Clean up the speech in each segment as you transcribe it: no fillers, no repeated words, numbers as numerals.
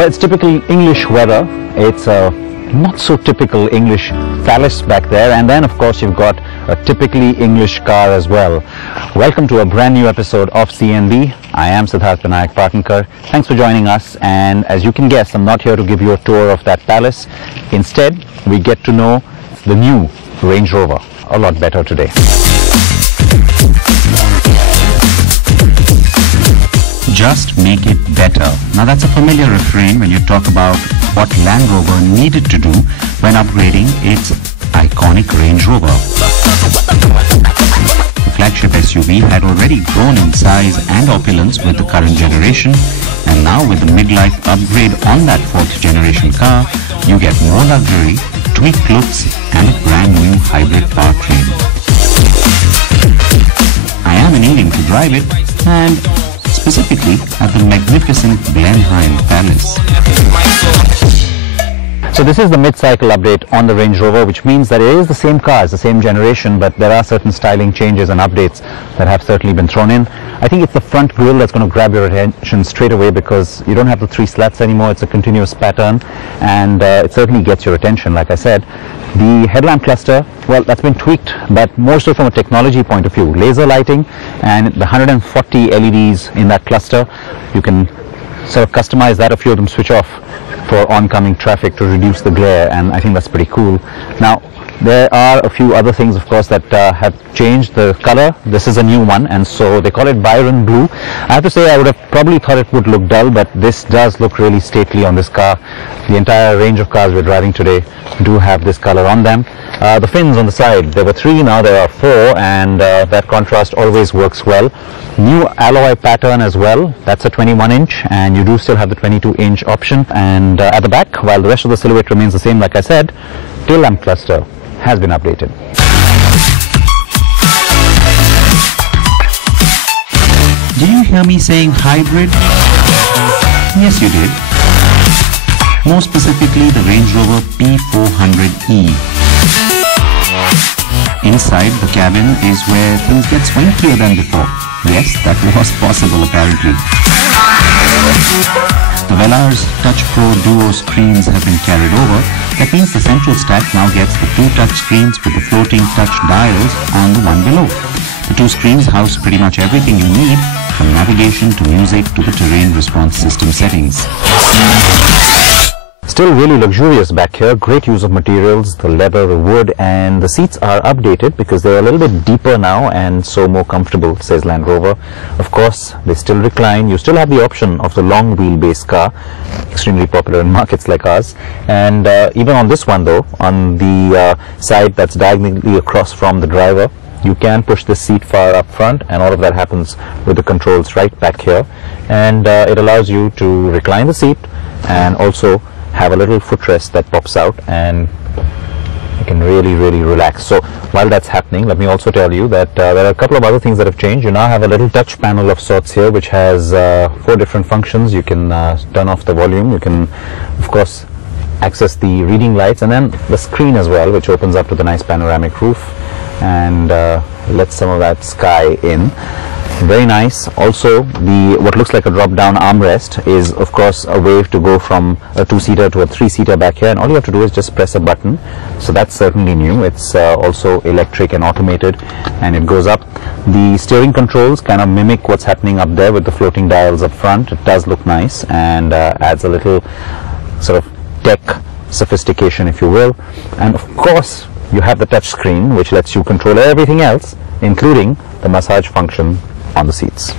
Well, it's typically English weather. It's a not so typical English phallus back there, and then of course you've got a typically English car as well. Welcome to a brand new episode of CNB. I am Siddharth Vinayak Parthankar. Thanks for joining us, and as you can guess, I'm not here to give you a tour of that palace. Instead, we get to know the new Range Rover a lot better today. Just make it better. Now that's a familiar refrain when you talk about what Land Rover needed to do when upgrading its iconic Range Rover. The flagship SUV had already grown in size and opulence with the current generation, and now with the midlife upgrade on that fourth generation car, you get more luxury, tweaked looks and a brand new hybrid powertrain. I am aiming to drive it, and specifically at the magnificent Blenheim Palace. So this is the mid-cycle update on the Range Rover, which means that it is the same car, it's the same generation, but there are certain styling changes and updates that have certainly been thrown in. I think it's the front grille that's going to grab your attention straight away, because you don't have the three slats anymore. It's a continuous pattern, and it certainly gets your attention. Like I said, the headlamp cluster, well, that's been tweaked, but more so from a technology point of view. Laser lighting and the 140 LEDs in that cluster, you can sort of customize that. A few of them switch off for oncoming traffic to reduce the glare, and I think that's pretty cool. Now, there are a few other things, of course, that have changed. The color, this is a new one, and so they call it Byron Blue. I have to say, I would have probably thought it would look dull, but this does look really stately on this car. The entire range of cars we're driving today do have this color on them. The fins on the side, there were 3, now there are 4, and that contrast always works well. New alloy pattern as well, that's a 21-inch, and you do still have the 22-inch option. And at the back, while the rest of the silhouette remains the same, like I said, tail lamp cluster has been updated. Did you hear me saying hybrid? Yes, you did. More specifically, the Range Rover P400e. Inside the cabin is where things get swankier than before. Yes, that was possible apparently. The Velar's Touch Pro Duo screens have been carried over. That means the central stack now gets the 2 touch screens with the floating touch dials on the one below. The 2 screens house pretty much everything you need, from navigation to music to the terrain response system settings. Still really luxurious back here, great use of materials, the leather, the wood, and the seats are updated because they're a little bit deeper now and so more comfortable, says Land Rover. Of course, they still recline. You still have the option of the long wheelbase car, extremely popular in markets like ours. And even on this one though, on the side that's diagonally across from the driver, you can push the seat far up front, and all of that happens with the controls right back here. And it allows you to recline the seat and also have a little footrest that pops out, and you can really relax. So while that's happening, let me also tell you that there are a couple of other things that have changed. You now have a little touch panel of sorts here, which has 4 different functions. You can turn off the volume, you can of course access the reading lights, and then the screen as well, which opens up to the nice panoramic roof and lets some of that sky in. Very nice. Also, the what looks like a drop-down armrest is of course a way to go from a 2-seater to a 3-seater back here, and all you have to do is just press a button. So that's certainly new. It's also electric and automated, and it goes up. The steering controls kind of mimic what's happening up there with the floating dials up front. It does look nice and adds a little sort of tech sophistication, if you will. And of course, you have the touch screen, which lets you control everything else, including the massage function on the seats.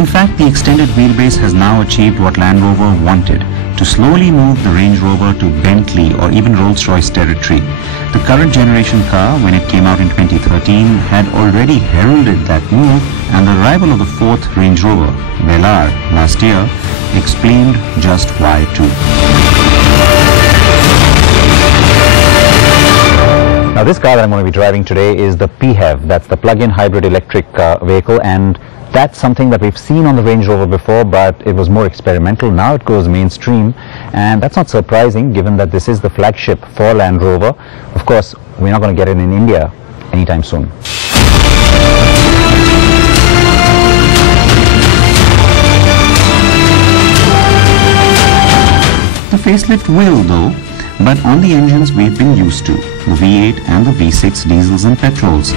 In fact, the extended wheelbase has now achieved what Land Rover wanted, to slowly move the Range Rover to Bentley or even Rolls-Royce territory. The current generation car, when it came out in 2013, had already heralded that move, and the arrival of the fourth Range Rover, Velar, last year, explained just why too. Now this car that I'm going to be driving today is the PHEV. That's the plug-in hybrid electric vehicle, and that's something that we've seen on the Range Rover before, but it was more experimental. Now it goes mainstream, and that's not surprising given that this is the flagship for Land Rover. Of course, we're not going to get it in India anytime soon. The facelift will though, but on the engines we've been used to, the V8 and the V6 diesels and petrols.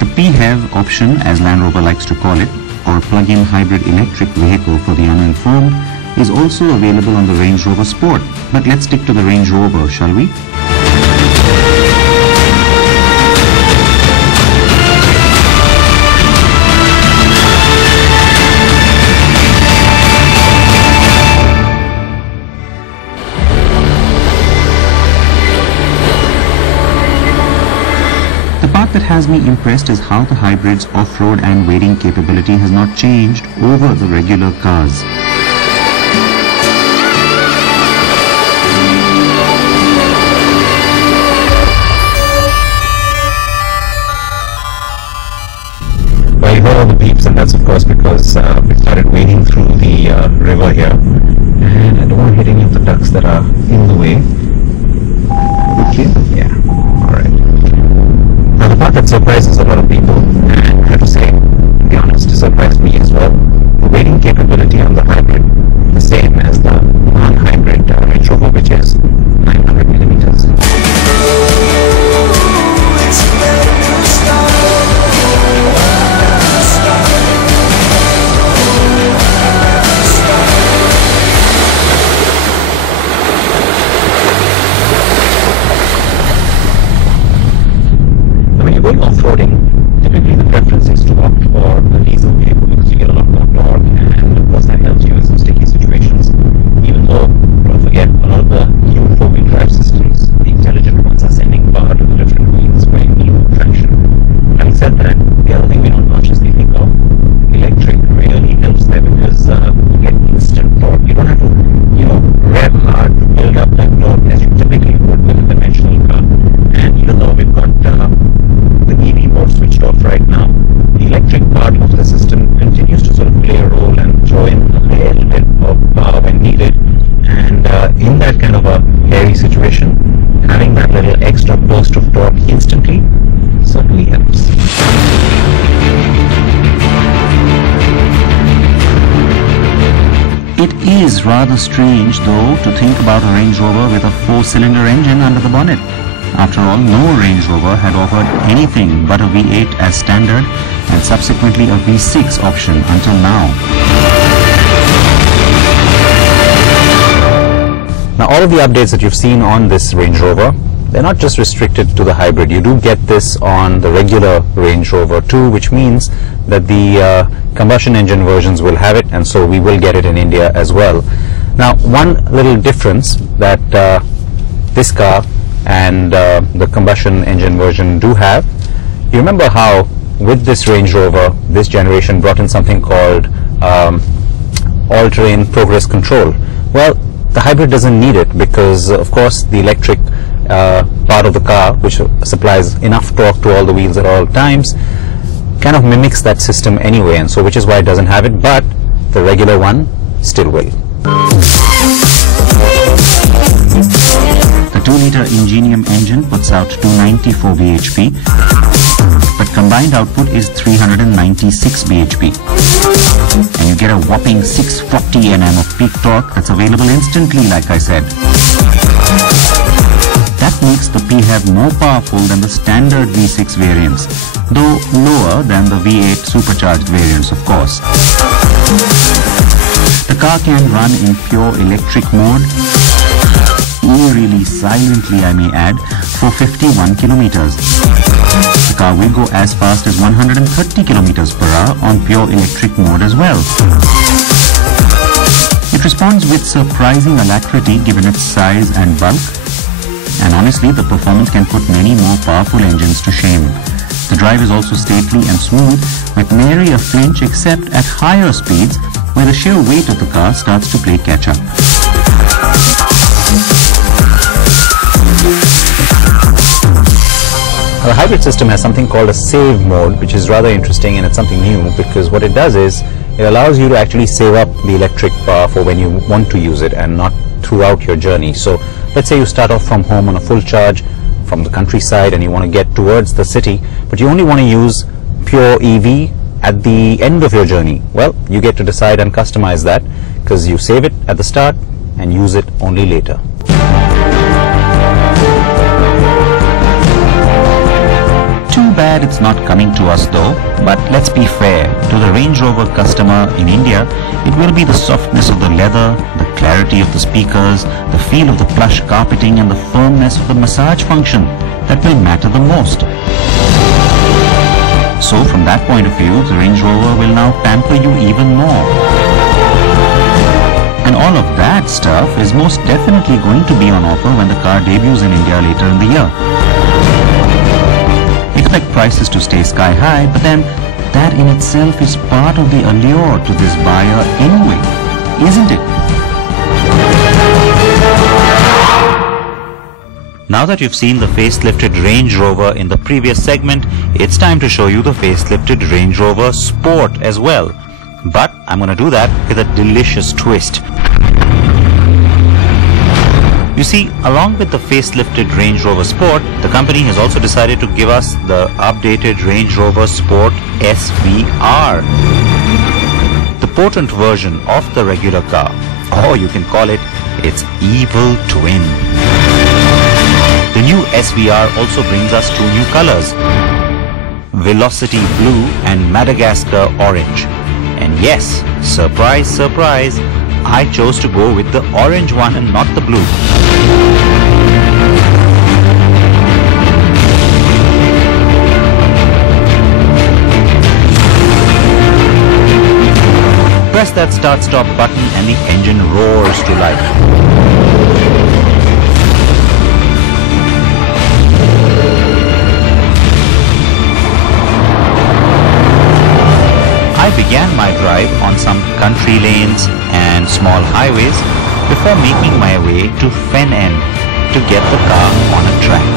The PHEV option, as Land Rover likes to call it, or plug-in hybrid electric vehicle for the uninformed, is also available on the Range Rover Sport. But let's stick to the Range Rover, shall we? The part that has me impressed is how the hybrid's off-road and weighting capability has not changed over the regular cars. Well, you heard all the beeps, and that's of course because we started wading through the river here, and I don't want to hit any of the ducks that are in the way. Okay? Yeah. Alright. Now the part that surprises a lot of people, and I have to say, to be honest, surprised me as well, the weighting capability on the hybrid, the same as the non-hybrid Range Rover, which is 900 millimeters. Going off-roading, typically the preference is to opt for a diesel vehicle because you get a lot more torque, and of course that helps you in some sticky situations. Even though, don't forget, a lot of the new four-wheel drive systems, the intelligent ones, are sending power to the different wheels where you need more traction. Having said that, the other thing we don't consciously think of, electric really helps there because you get instant torque. You don't have to, rev hard to build up that torque as you typically would with a conventional car. And even though we've got the EV mode switched off right now, the electric part of the system continues to sort of play a role and throw in a little bit of power when needed. And in that kind of a hairy situation, having that little extra burst of torque instantly certainly helps. It is rather strange though to think about a Range Rover with a 4-cylinder engine under the bonnet. After all, no Range Rover had offered anything but a V8 as standard and subsequently a V6 option until now. Now all of the updates that you've seen on this Range Rover, they're not just restricted to the hybrid. You do get this on the regular Range Rover too, which means that the combustion engine versions will have it, and so we will get it in India as well. Now one little difference that this car and the combustion engine version do have, you remember how with this Range Rover this generation brought in something called all-terrain progress control. Well, the hybrid doesn't need it because of course the electric part of the car, which supplies enough torque to all the wheels at all times, kind of mimics that system anyway, and so which is why it doesn't have it, but the regular one still will. The 2-liter Ingenium engine puts out 294 bhp, but combined output is 396 bhp. And you get a whopping 640 Nm of peak torque that's available instantly, like I said. That makes the PHEV more powerful than the standard V6 variants, though lower than the V8 supercharged variants, of course. The car can run in pure electric mode, eerily silently I may add, for 51 kilometers. The car will go as fast as 130 kilometers per hour on pure electric mode as well. It responds with surprising alacrity given its size and bulk, and honestly the performance can put many more powerful engines to shame. The drive is also stately and smooth, with nary a flinch except at higher speeds where the sheer weight of the car starts to play catch-up. The hybrid system has something called a save mode, which is rather interesting, and it's something new because what it does is it allows you to actually save up the electric power for when you want to use it and not throughout your journey. So let's say you start off from home on a full charge from the countryside and you want to get towards the city, but you only want to use pure EV at the end of your journey. Well, you get to decide and customize that because you save it at the start and use it only later. Too bad it's not coming to us though, but let's be fair, to the Range Rover customer in India, it will be the softness of the leather, the clarity of the speakers, the feel of the plush carpeting and the firmness of the massage function that will matter the most. So from that point of view, the Range Rover will now pamper you even more. And all of that stuff is most definitely going to be on offer when the car debuts in India later in the year. Expect prices to stay sky high, but then that in itself is part of the allure to this buyer anyway, isn't it? Now that you've seen the facelifted Range Rover in the previous segment, it's time to show you the facelifted Range Rover Sport as well. But I'm going to do that with a delicious twist. You see, along with the facelifted Range Rover Sport, the company has also decided to give us the updated Range Rover Sport SVR. The potent version of the regular car, or you can call it its evil twin. The new SVR also brings us two new colors, Velocity Blue and Madagascar Orange. And yes, surprise, surprise, I chose to go with the orange one and not the blue. Press that start-stop button and the engine roars to life. I began my drive on some country lanes and small highways before making my way to Fen End to get the car on a track.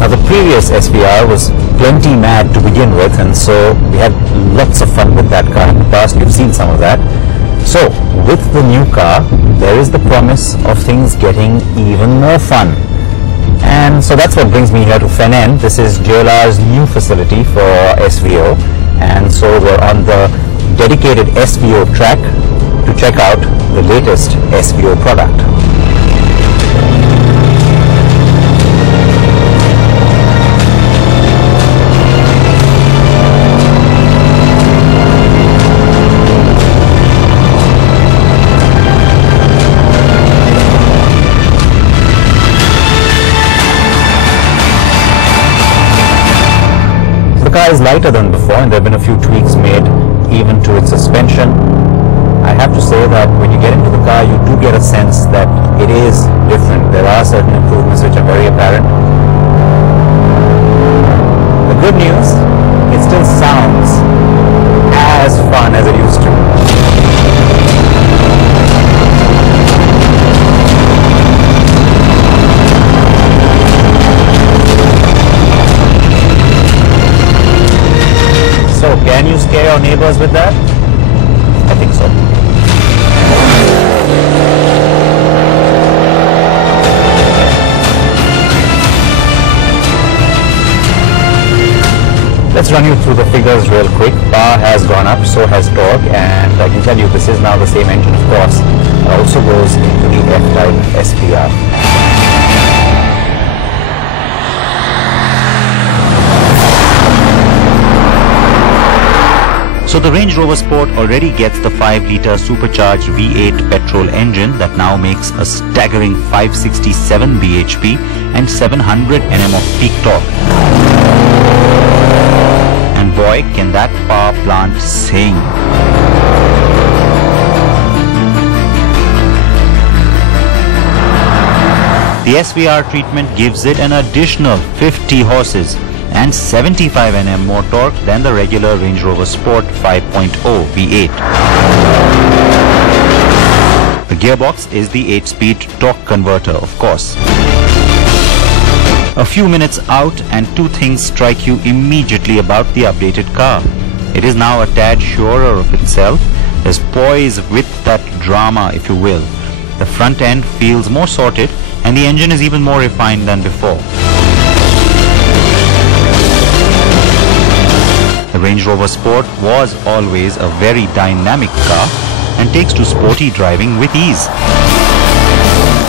Now the previous SVR was plenty mad to begin with, and so we had lots of fun with that car. In the past you've seen some of that. So with the new car there is the promise of things getting even more fun. And so that's what brings me here to Fen End. This is JLR's new facility for SVO, and so we're on the dedicated SVO track to check out the latest SVO product. The car is lighter than before, and there have been a few tweaks made even to its suspension. I have to say that when you get into the car you do get a sense that it is different. There are certain improvements which are very apparent. The good news, it still sounds as fun as it used to. So, can you scare your neighbors with that? I think so. Let's run you through the figures real quick. Power has gone up, so has torque, and I can tell you this is now the same engine, of course. It also goes into the F-Type SVR. So the Range Rover Sport already gets the 5-litre supercharged V8 petrol engine that now makes a staggering 567 bhp and 700 Nm of peak torque. And boy, can that power plant sing! The SVR treatment gives it an additional 50 horses and 75 Nm more torque than the regular Range Rover Sport 5.0 V8. The gearbox is the 8-speed torque converter, of course. A few minutes out and two things strike you immediately about the updated car. It is now a tad surer of itself. There's poise with that drama, if you will. The front end feels more sorted and the engine is even more refined than before. The Range Rover Sport was always a very dynamic car and takes to sporty driving with ease.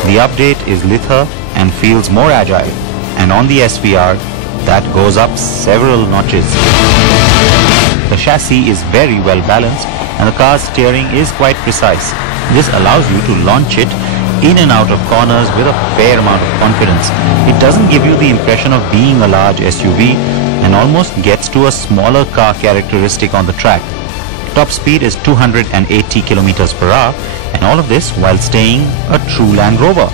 The update is lither and feels more agile, and on the SVR that goes up several notches. The chassis is very well balanced and the car's steering is quite precise. This allows you to launch it in and out of corners with a fair amount of confidence. It doesn't give you the impression of being a large SUV and almost gets to a smaller car characteristic on the track. Top speed is 280 km/h, and all of this while staying a true Land Rover.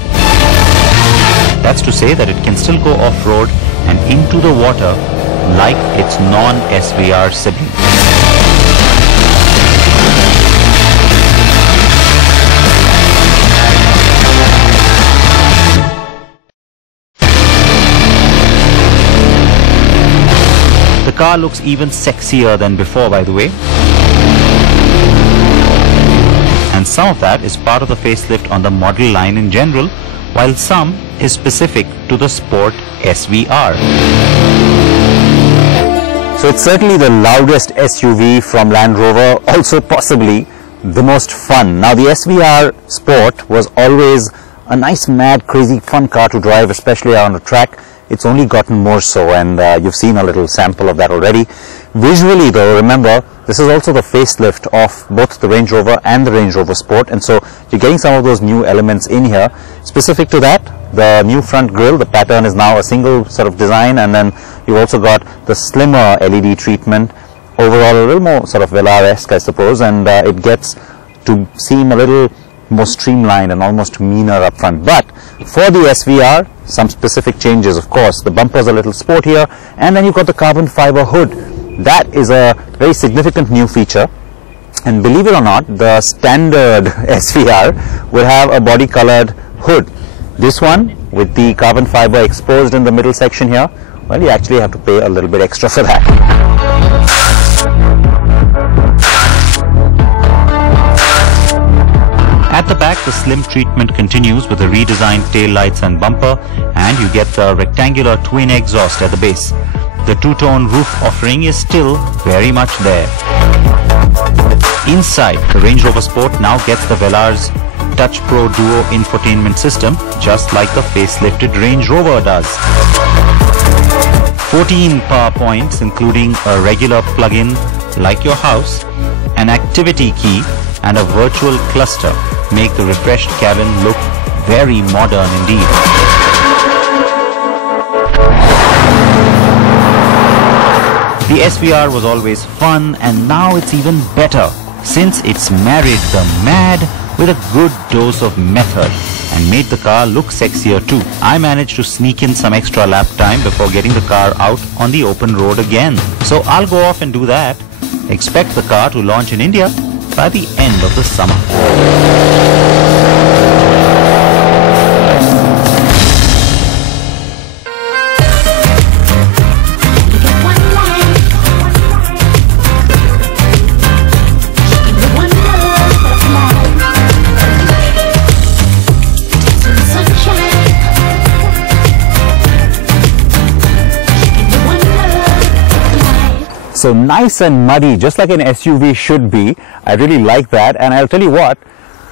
That's to say that it can still go off-road and into the water like its non-SVR sibling. The car looks even sexier than before, by the way. And some of that is part of the facelift on the model line in general, while some is specific to the Sport SVR. So it's certainly the loudest SUV from Land Rover, also possibly the most fun. Now the SVR Sport was always a nice, mad, crazy, fun car to drive, especially on the track. It's only gotten more so, and you've seen a little sample of that already. Visually though, remember, this is also the facelift of both the Range Rover and the Range Rover Sport, and so you're getting some of those new elements in here. Specific to that, the new front grille, the pattern is now a single sort of design, and then you've also got the slimmer LED treatment. Overall a little more sort of Velar-esque, I suppose, and it gets to seem a little more streamlined and almost meaner up front. But for the SVR, some specific changes, of course. The bumper's a little sportier, and then you've got the carbon fiber hood. That is a very significant new feature, and believe it or not, the standard SVR will have a body colored hood. This one with the carbon fiber exposed in the middle section here, well, you actually have to pay a little bit extra for that. At the back, the slim treatment continues with the redesigned tail lights and bumper, and you get the rectangular twin exhaust at the base. The two-tone roof offering is still very much there. Inside, the Range Rover Sport now gets the Velar's Touch Pro Duo infotainment system, just like the facelifted Range Rover does. 14 power points, including a regular plug-in like your house, an activity key, and a virtual cluster, make the refreshed cabin look very modern indeed. The SVR was always fun, and now it's even better, since it's married the mad with a good dose of method and made the car look sexier too. I managed to sneak in some extra lap time before getting the car out on the open road again. So I'll go off and do that. Expect the car to launch in India by the end of the summer. So nice and muddy, just like an SUV should be. I really like that, and I'll tell you what,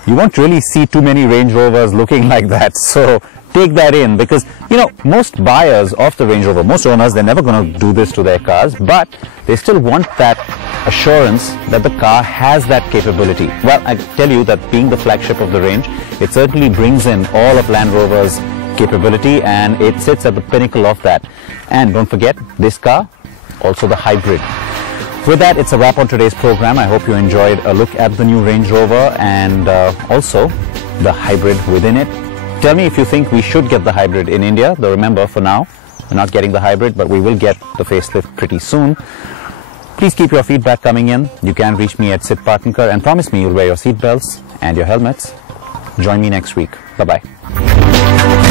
you won't really see too many Range Rovers looking like that. So take that in, because you know, most buyers of the Range Rover, most owners, they're never going to do this to their cars, but they still want that assurance that the car has that capability. Well, I tell you that being the flagship of the range, it certainly brings in all of Land Rover's capability, and it sits at the pinnacle of that. And don't forget, this car, also the hybrid. With that, it's a wrap on today's program. I hope you enjoyed a look at the new Range Rover and also the hybrid within it. Tell me if you think we should get the hybrid in India. Though remember, for now, we're not getting the hybrid, but we will get the facelift pretty soon. Please keep your feedback coming in. You can reach me at Sid Partner and promise me you'll wear your seatbelts and your helmets. Join me next week. Bye-bye.